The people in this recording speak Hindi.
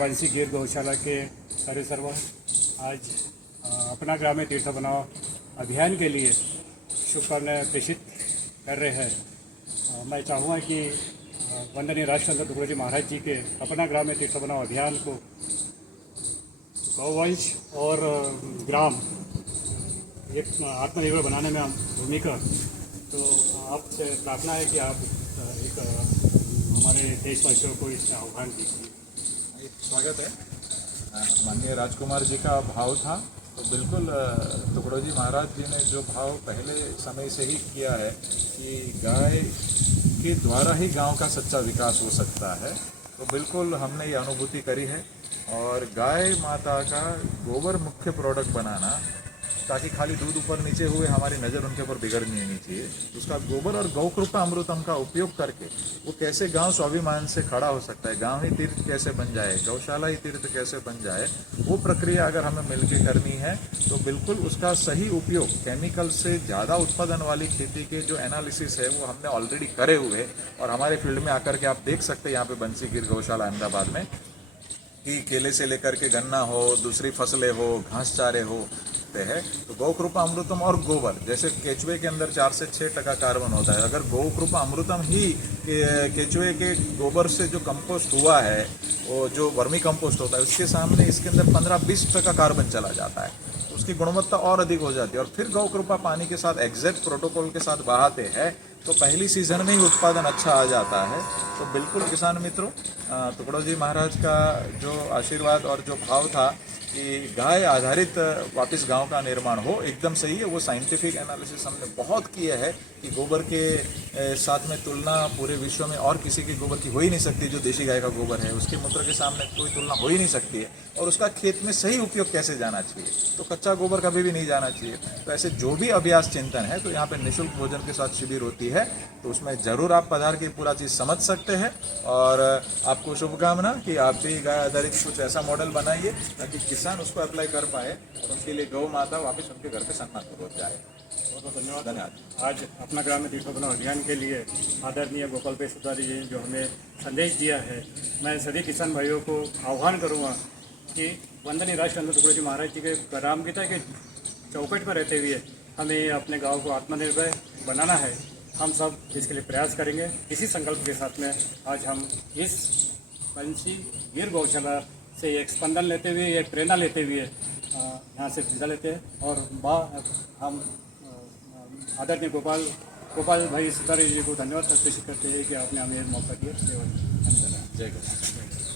बंसी गिर गौशाला के परिसर में आज अपना ग्राम तीर्थ बनाओ अभियान के लिए शुभकामनाएं प्रेषित कर रहे हैं। मैं चाहूँगा कि वंदनीय राष्ट्रसंत तुकडोजी महाराज जी के अपना ग्राम तीर्थ बनाओ अभियान को गौवंश और ग्राम ये आत्मनिर्भर बनाने में भूमिका, तो आपसे प्रार्थना है कि आप एक हमारे देशवासियों को इसमें आह्वान दीजिए। स्वागत है। माननीय राजकुमार जी का भाव था, तो बिल्कुल तुकडोजी महाराज जी ने जो भाव पहले समय से ही किया है कि गाय के द्वारा ही गांव का सच्चा विकास हो सकता है, तो बिल्कुल हमने ये अनुभूति करी है। और गाय माता का गोबर मुख्य प्रोडक्ट बनाना, ताकि खाली दूध ऊपर नीचे हुए हमारी नज़र उनके ऊपर बिगड़नी नहीं चाहिए। उसका गोबर और गौकृपा अमृतम का उपयोग करके वो कैसे गांव स्वाभिमान से खड़ा हो सकता है, गांव ही तीर्थ कैसे बन जाए, गौशाला ही तीर्थ कैसे बन जाए, वो प्रक्रिया अगर हमें मिलकर करनी है तो बिल्कुल उसका सही उपयोग, केमिकल से ज़्यादा उत्पादन वाली खेती के जो एनालिसिस है वो हमने ऑलरेडी करे हुए, और हमारे फील्ड में आकर के आप देख सकते हैं यहाँ पे बंसी गिर गौशाला अहमदाबाद में कि केले से लेकर के गन्ना हो, दूसरी फसलें हो, घास चारे हो है। तो गौकृपा अमृतम और गोबर, जैसे केचुए के अंदर 4 से 6% कार्बन होता है, अगर गौकृपा अमृतम ही केचुए के गोबर से जो कंपोस्ट हुआ है, वो जो वर्मी कंपोस्ट होता है, उसके सामने इसके अंदर 15-20% कार्बन चला जाता है, उसकी गुणवत्ता और अधिक हो जाती है। और फिर गौकृपा पानी के साथ एग्जैक्ट प्रोटोकॉल के साथ बहाते हैं तो पहली सीजन में ही उत्पादन अच्छा आ जाता है। तो बिल्कुल किसान मित्रों, तुकडोजी महाराज का जो आशीर्वाद और जो भाव था कि गाय आधारित वापस गांव का निर्माण हो, एकदम सही है। वो साइंटिफिक एनालिसिस हमने बहुत किया है कि गोबर के साथ में तुलना पूरे विश्व में और किसी के गोबर की हो ही नहीं सकती। जो देशी गाय का गोबर है उसके मूत्र के सामने कोई तुलना हो ही नहीं सकती है। और उसका खेत में सही उपयोग कैसे जाना चाहिए, तो कच्चा गोबर कभी भी नहीं जाना चाहिए। तो ऐसे जो भी अभ्यास चिंतन है, तो यहाँ पे निःशुल्क भोजन के साथ शिविर होती है, तो उसमें जरूर आप पधार के पूरा चीज़ समझ सकते हैं। और आपको शुभकामना कि आप भी गाय आधारित कुछ ऐसा मॉडल बनाइए ताकि किसान उसको अप्लाई कर पाए और उनके लिए गौ माता वापस उनके घर पे सम्मानपूर्वक जाए। बहुत बहुत धन्यवाद। आज अपना ग्राम तीर्थ बनाओ अभियान के लिए आदरणीय गोपाल भाई सुतारी जी जो हमें संदेश दिया है, मैं सभी किसान भाइयों को आह्वान करूँगा कि वंदनीय राष्ट्रसंत तुकडोजी महाराज जी के ग्राम गीता के चौकट पर रहते हुए हमें अपने गांव को आत्मनिर्भर बनाना है। हम सब इसके लिए प्रयास करेंगे। इसी संकल्प के साथ में आज हम इस बंसी गिर गौशाला से एक स्पंदन लेते हुए, एक प्रेरणा लेते हुए यहाँ से विदा लेते हैं। और हम आदरणीय गोपाल भाई सुतारी जी को धन्यवाद अर्पित करते हैं कि आपने हमें मौका दिया। धन्यवाद। जय गुरु।